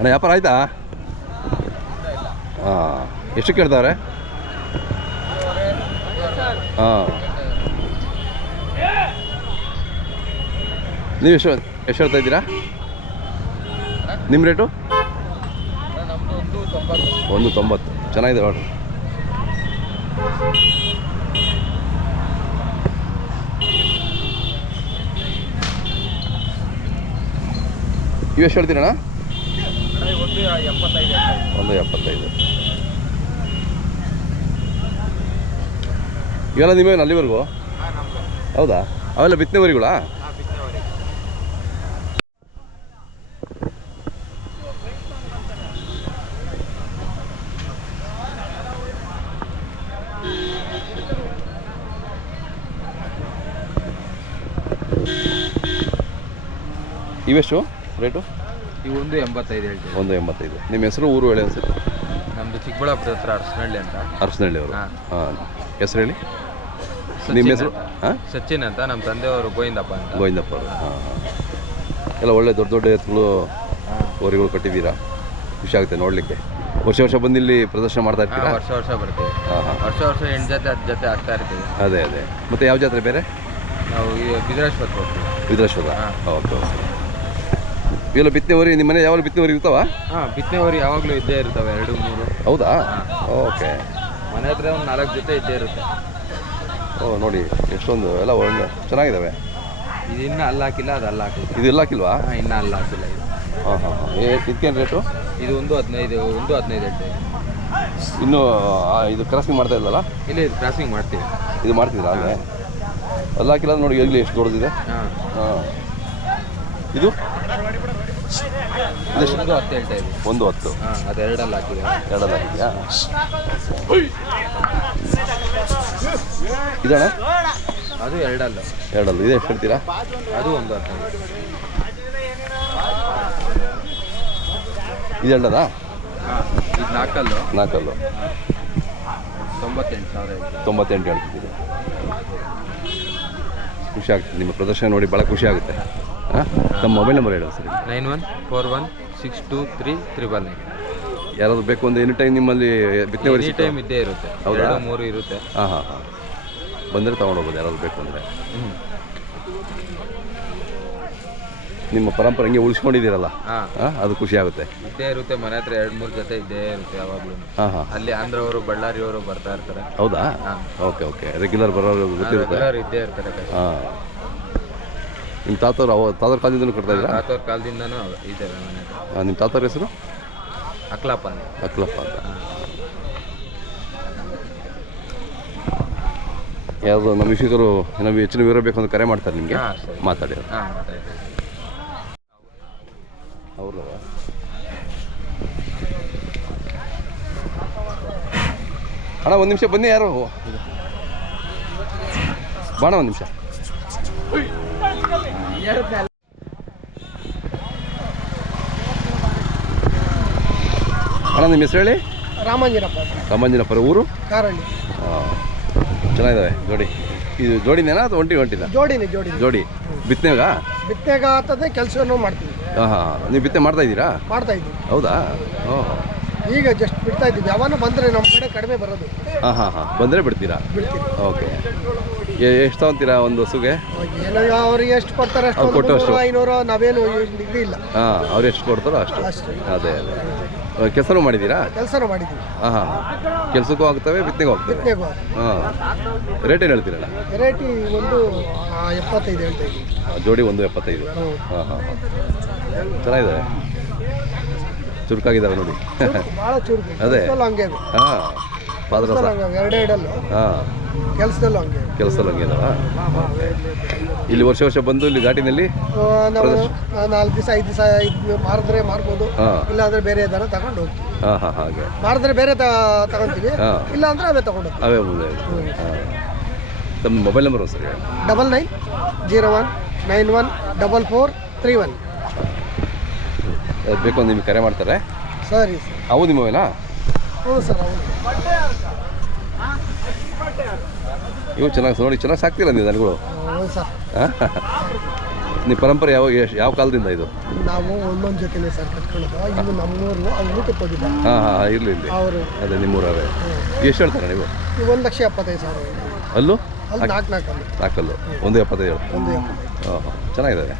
ಅಣ್ಣ, ವ್ಯಾಪಾರ ಆಯ್ತಾ? ಹಾಂ ಎಷ್ಟು ಕೇಳ್ತಾರೆ ಹಾಂ ನೀವು ಎಷ್ಟು ಎಷ್ಟು ಹೇಳ್ತಾ ಇದ್ದೀರಾ? ನಿಮ್ಮ ರೇಟು? ಒಂದು ತೊಂಬತ್ತು. ಚೆನ್ನಾಗಿದೆ ಆರ್ಡ್ರ್ ಇವೆಷ್ಟು ಹೇಳ್ತೀರಣ್ಣ? ಒಂದು ಎಪ್ಪತ್ತೈದು ಇವೆಲ್ಲ ನಿಮಗೆ ಅಲ್ಲಿವರೆಗೂ ಹೌದಾ? ಅವೆಲ್ಲ ಬಿತ್ತನೆವರಿಗಳಾ? ಇವೆಷ್ಟು ರೇಟು? ಇವು ಒಂದು ಎಂಬತ್ತೈದು ಹೇಳ್ತೀವಿ. ಒಂದು ಎಂಬತ್ತೈದು. ನಿಮ್ಮ ಹೆಸರು ಊರು ಹೇಳಿ ಅನ್ಸುತ್ತೆ? ನಮ್ಮದು ಚಿಕ್ಕಬಳ್ಳಾಪುರ ಹತ್ರ ಅರಸನಹಳ್ಳಿ ಅಂತ. ಅರಸನಹಳ್ಳಿ ಅವರು. ಹಾಂ. ಹಾಂ. ಹೆಸರು ಹೇಳಿ ನಿಮ್ಮ ಹೆಸರು. ಹಾಂ? ಸಚಿನ್ ಅಂತ ನಮ್ಮ ತಂದೆಯವರು ಗೋವಿಂದಪ್ಪ ಅಂತ. ಗೋವಿಂದಪ್ಪ ಅವರು. ಹಾಂ ಎಲ್ಲ ಒಳ್ಳೆ ದೊಡ್ಡ ದೊಡ್ಡ ಎತ್ತುಗಳು ಹೋರಿಗಳು ಕಟ್ಟಿದ್ದೀರಾ? ಖುಷಿ ಆಗುತ್ತೆ ನೋಡಲಿಕ್ಕೆ. ವರ್ಷ ವರ್ಷ ಬಂದು ಇಲ್ಲಿ ಪ್ರದರ್ಶನ ಮಾಡ್ತಾ ಹಾಂ ಇರ್ತೀರಾ ವರ್ಷ ವರ್ಷ ಬರ್ತೀವಿ ಹಾಂ ಹಾಂ. ವರ್ಷ ವರ್ಷ ಎಂಟು ಜೊತೆ ಹತ್ತು ಜೊತೆ ಆಗ್ತಾ ಇರ್ತೀವಿ ಅದೇ ಅದೇ. ಮತ್ತೆ ಯಾವ ಜಾತ್ರೆ ಬೇರೆ? ನಾವು ಈ ಬಿದ್ರಾಶ್ವತ್ ಹೋಗ್ತೀವಿ. ಹಾಂ. Okay okay. ಇವೆಲ್ಲ ಬಿತ್ತನೆವರಿ ನಿಮ್ಮ ಮನೆ ಯಾವಾಗಲೂ ಬಿತ್ತನೆ ಹೊರಿ ಇರ್ತಾವ? ಹಾಂ ಬಿತ್ತನೆವರಿ ಯಾವಾಗಲೂ ಇದ್ದೇ ಇರ್ತವೆ ಎರಡು ಮೂರು. ಹೌದಾ? ಓಕೆ. ಮನೆ ಹತ್ರ ಒಂದು ನಾಲ್ಕು ಜೊತೆ ಇದ್ದೇ ಇರುತ್ತೆ. ಓ ನೋಡಿ ಎಷ್ಟೊಂದು ಎಲ್ಲ ಒಳ್ಳೆ ಚೆನ್ನಾಗಿದ್ದಾವೆ ಇದು ಇನ್ನೂ ಅಲ್ಲ ಹಾಕಿಲ್ಲ ಅದು ಅಲ್ಲ ಹಾಕಿಲ್ಲ ಇದು ಎಲ್ಲ ಹಾಕಿಲ್ವಾ? ಹಾಂ ಇನ್ನೂ ಅಲ್ಲ ಹಾಕಿಲ್ಲ ಇದು. ಹಾಂ ಹಾಂ ಹಾಂ. ಇದಕ್ಕೇನು ರೇಟು? ಇದು ಒಂದು ಹದಿನೈದು ಒಂದು ಹದಿನೈದು ಎಂಟು ಇನ್ನೂ ಇದು ಕ್ರಾಸಿಂಗ್ ಮಾಡ್ತಾ ಇಲ್ಲಲ್ಲ ಇಲ್ಲ ಇದು ಕ್ರಾಸಿಂಗ್ ಮಾಡ್ತೀವಿ. ಇದು ಮಾಡ್ತಿದ್ದೀರಾ ಅಲ್ಲೇ ಅಲ್ಲ ಹಾಕಿಲ್ಲ ನೋಡಿ ಇಲ್ಲಿ ಎಷ್ಟು ದೊಡ್ಡದಿದೆ? ಹಾಂ. ಹಾಂ. ಇದು? ಒಂದು ಹತ್ತು ಹೇಳ್ತಾ ಇದ್ವಿ ಒಂದು ಹತ್ತು. ಹಾಂ ಅದು ಎರಡಲ್ಲಿ ಹಾಕಿದೆ. ಎರಡಲ್ಲ ಹಾಕಿದ್ಯಾ? ಇದಣ್ಣ ಅದು ಎರಡಲ್ಲ. ಎರಡಲ್ಲ. ಇದೆ ಎಷ್ಟು ಹೇಳ್ತೀರಾ? ಅದು ಒಂದು ಹತ್ತು ಇದು ಎರಡದಾ ಇದು ನಾಲ್ಕಲ್ಲು. ನಾಲ್ಕಲ್ಲು. ತೊಂಬತ್ತೆಂಟು ಸಾವಿರ ತೊಂಬತ್ತೆಂಟು ಹೇಳ್ತಿದ್ದೀರಿ. ಖುಷಿ ಆಗ್ತದೆ. ನಿಮ್ಮ ಪ್ರದರ್ಶನ ನೋಡಿ ಭಾಳ ಖುಷಿ ಆಗುತ್ತೆ. ಹಾಂ ನಮ್ಮ ಮೊಬೈಲ್ ನಂಬರ್ ಹೇಳಿ ಸರಿ. Nine one four one six two three triple nine. ಯಾರಾದರೂ ಬೇಕು ಒಂದು ಎನಿ ಟೈಮ್ ನಿಮ್ಮಲ್ಲಿ ಬಿತ್ತನೆ ಎನಿ ಟೈಮ್ ಇದ್ದೇ ಇರುತ್ತೆ. ಹೌದಾ? ಎರಡು ಮೂರು ಇರುತ್ತೆ. ಹಾಂ ಹಾಂ ಹಾಂ. ಬಂದರೆ ತೊಗೊಂಡೋಗ್ಬೋದು ಯಾರಾದರೂ ಬೇಕು ಅಂದರೆ. ನಿಮ್ಮ ಪರಂಪರೆ ಹಂಗೆ ಉಳಿಸ್ಕೊಂಡಿದ್ದೀರಲ್ಲ? ಅದು ಖುಷಿ ಆಗುತ್ತೆ. ಇದ್ದೇ ಇರುತ್ತೆ ಮನೆ ಹತ್ರ ಎರಡು ಮೂರು ಜೊತೆ ಇದ್ದೇ ಇರುತ್ತೆ ಯಾವಾಗಲೂ. ಹಾಂ ಹಾಂ. ಅಲ್ಲಿ ಆಂಧ್ರವರು ಬಳ್ಳಾರಿಯವರು ಬರ್ತಾ ಇರ್ತಾರೆ. ಹೌದಾ? ಹಾಂ. Okay okay. ರೆಗ್ಯುಲರ್ ಬರೋರು ಗೊತ್ತಿರುತ್ತೆ. ಇದ್ದೇ ಇರ್ತಾರೆ ಹಾಂ. ನಿಮ್ಮ ತಾತವ್ರು ಅವ ತಾತರ ಕಾಲದಿಂದಲೂ ಕೊಡ್ತಾ ಇದ್ದೀರಾ? ತಾತವ್ರ ಕಾಲದಿಂದನೂ ಇದ್ದೇವೆ ಮನೆ ಹತ್ರ ಹಾಂ ನಿಮ್ಮ ತಾತವ್ರ ಹೆಸರು? ಅಕ್ಲಪ್ಪ ಅಂತ. ಅಕ್ಲಪ್ಪ ಅಂತ. ಯಾವುದು ನಮ್ಮ ವಿಷಯಗಳು ನಮಗೆ ಹೆಚ್ಚಿನ ವಿವರ ಬೇಕು ಅಂತ ಕರೆ ಮಾಡ್ತಾರೆ ನಿಮಗೆ? ಹಾಂ ಸರಿ. ಮಾತಾಡಿ ಅವ್ರಲ್ಲ. ಅಣ್ಣ ಒಂದು ನಿಮಿಷ ಬನ್ನಿ ಯಾರು? ಬಾಣ ಒಂದು ನಿಮಿಷ. ಅಣ್ಣ ನಿಮ್ಮ ಹೆಸರು ಹೇಳಿ? ರಾಮಂಜಿನಪ್ಪ. ರಾಮಾಂಜನಪುರ ಊರು? ಕಾರಳ್ಳಿ. ಚೆನ್ನಾಗಿದ್ದಾವೆ ಜೋಡಿ. ಇದು ಜೋಡಿನೇನಾ ಅಥವಾ ಒಂಟಿ ಒಂಟಿನ ಜೋಡಿನಿ ಜೋಡಿ ಜೋಡಿ. ಬಿತ್ತನೆಗ? ಬಿತ್ತನೆಗ ಆಗ್ತದೆ ಕೆಲಸವನ್ನು ಮಾಡ್ತೀವಿ. ಹಾಂ ಹಾಂ. ನೀವು ಬಿತ್ತನೆ ಮಾಡ್ತಾ ಇದ್ದೀರಾ? ಮಾಡ್ತಾ ಇದ್ದೀವಿ. ಹೌದಾ? ಓಹ್ ಈಗ ಜಸ್ಟ್ ಬಿಡ್ತಾ ಇದ್ದೀವಿ. ಯಾವಾಗ ಬಂದರೆ ನಮ್ಮ ಕಡೆ ಕಡಿಮೆ ಬರೋದು. ಹಾಂ ಹಾಂ ಹಾಂ. ಬಂದರೆ ಬಿಡ್ತೀರಾ? ಬಿಡ್ತೀವಿ. ಓಕೆ. ಎಷ್ಟು ತಗೊಂತೀರಾ ಒಂದು ಹಸುಗೆ? ಏನೋ ಅವ್ರಿಗೆ ಎಷ್ಟು ಕೊಡ್ತಾರೆ ಅಷ್ಟು ಅವ್ರು ಕೊಟ್ಟಷ್ಟು. ಮುನ್ನೂರು, ಐನೂರು ನಾವೇನು ಇದು ಇಲ್ಲ. ಹಾಂ ಅವ್ರು ಎಷ್ಟು ಕೊಡ್ತಾರೋ ಅಷ್ಟು. ಅಷ್ಟೇ. ಅದೇ ಅದೇ. ಕೆಲಸನೂ ಮಾಡಿದ್ದೀರಾ? ಕೆಲಸನೂ ಮಾಡಿದ್ದೀವಿ. ಹಾಂ ಹಾಂ. ಕೆಲಸಕ್ಕೂ ಆಗ್ತವೆ ಬಿತ್ತನೆಗೂ ಆಗ್ತವೆ. ಬಿತ್ತನೆಗೂ ಹಾಂ. ರೇಟ್ ಏನು ಹೇಳ್ತೀರಣ್ಣ? ವೆರೈಟಿ ಒಂದು ಆ, ಎಪ್ಪತ್ತೈದು ಹೇಳ್ತಾ ಜೋಡಿ ಒಂದು ಎಪ್ಪತ್ತೈದು. ಹಾಂ ಹಾಂ ಹಾಂ. ಚೆನ್ನಾಗಿದ್ದಾವೆ ಚುರುಕಾಗಿದ್ದಾವೆ ನೋಡಿ. ಭಾಳ ಚುರುಕು. ಅದೇ. ಹಂಗೆ ಇದೆ. ಹಾಂ. ಪಾದರಸ ಎರಡೇ ಇಡಲ್ಲ ಹಾಂ. ಕೆಲಸದಲ್ಲೂ ಹಂಗೆ. ಕೆಲಸದಲ್ಲಿ ಇಲ್ಲಿ ವರ್ಷ ವರ್ಷ ಬಂದು ಇಲ್ಲಿ ಘಾಟಿನಲ್ಲಿ ನಾವು ನಾಲ್ಕು ದಿವಸ ಐದು ದಿವಸ ಇದು ಮಾರಿದ್ರೆ ಮಾರ್ಬೋದು. ಹಾಂ. ಇಲ್ಲಾಂದ್ರೆ ಬೇರೆ ಏನಾರ ತಗೊಂಡು ಹೋಗ್ತೀವಿ. ಹಾಂ ಹಾಂ ಹಾಗೆ. ಮಾರಿದ್ರೆ ಬೇರೆ ತಗೊಂತೀವಿ. ಹಾಂ. ಇಲ್ಲ ಅಂದ್ರೆ ಅವೇ ತಗೊಂಡು ಅವೇ ಮುಂದೆ ತಮ್ಮ mobile number sir double nine zero one nine one double four three one. ಬೇಕು ನಿಮಗೆ ಕರೆ ಮಾಡ್ತಾರೆ. ಸರಿ ಸರ್. ಹೌದು ನಿಮ್ಮ ಮೊಬೈಲಾ? ಸರ್ ಇವು ಚೆನ್ನಾಗಿ ನೋಡಿ ಚೆನ್ನಾಗಿ ಸಾಕ್ತಿಲ್ಲ ನೀವು ದನಗಳು? ಸರ್. ನೀವು ಪರಂಪರೆ ಯಾವ ಯಾವ ಕಾಲದಿಂದ ಇದು? ನಾವು ಒಂದೊಂದು ಜೊತೆನೆ ಸರ್ ಕಟ್ಕೊಳ್ಳೋದು ನಮ್ಮೂರು ಅವ್ರು ಹಾಂ ಹಾಂ ಇರಲಿ ಇಲ್ಲಿ ಅವರು. ಅದೇ ನಿಮ್ಮೂರವೇ ಎಷ್ಟು ಹೇಳ್ತಾರೆ ನೀವು? ಒಂದು ಲಕ್ಷ ಎಪ್ಪತ್ತೈದು ಸಾವಿರ ಅಲ್ಲೂ? ಅಲ್ಲಿ ನಾಲ್ಕು ನಾಲ್ಕಲ್ಲು. ಒಂದು ಎಪ್ಪತ್ತೈದು ಒಂದು ಹಾಂ ಹಾಂ ಚೆನ್ನಾಗಿದ್ದಾವೆ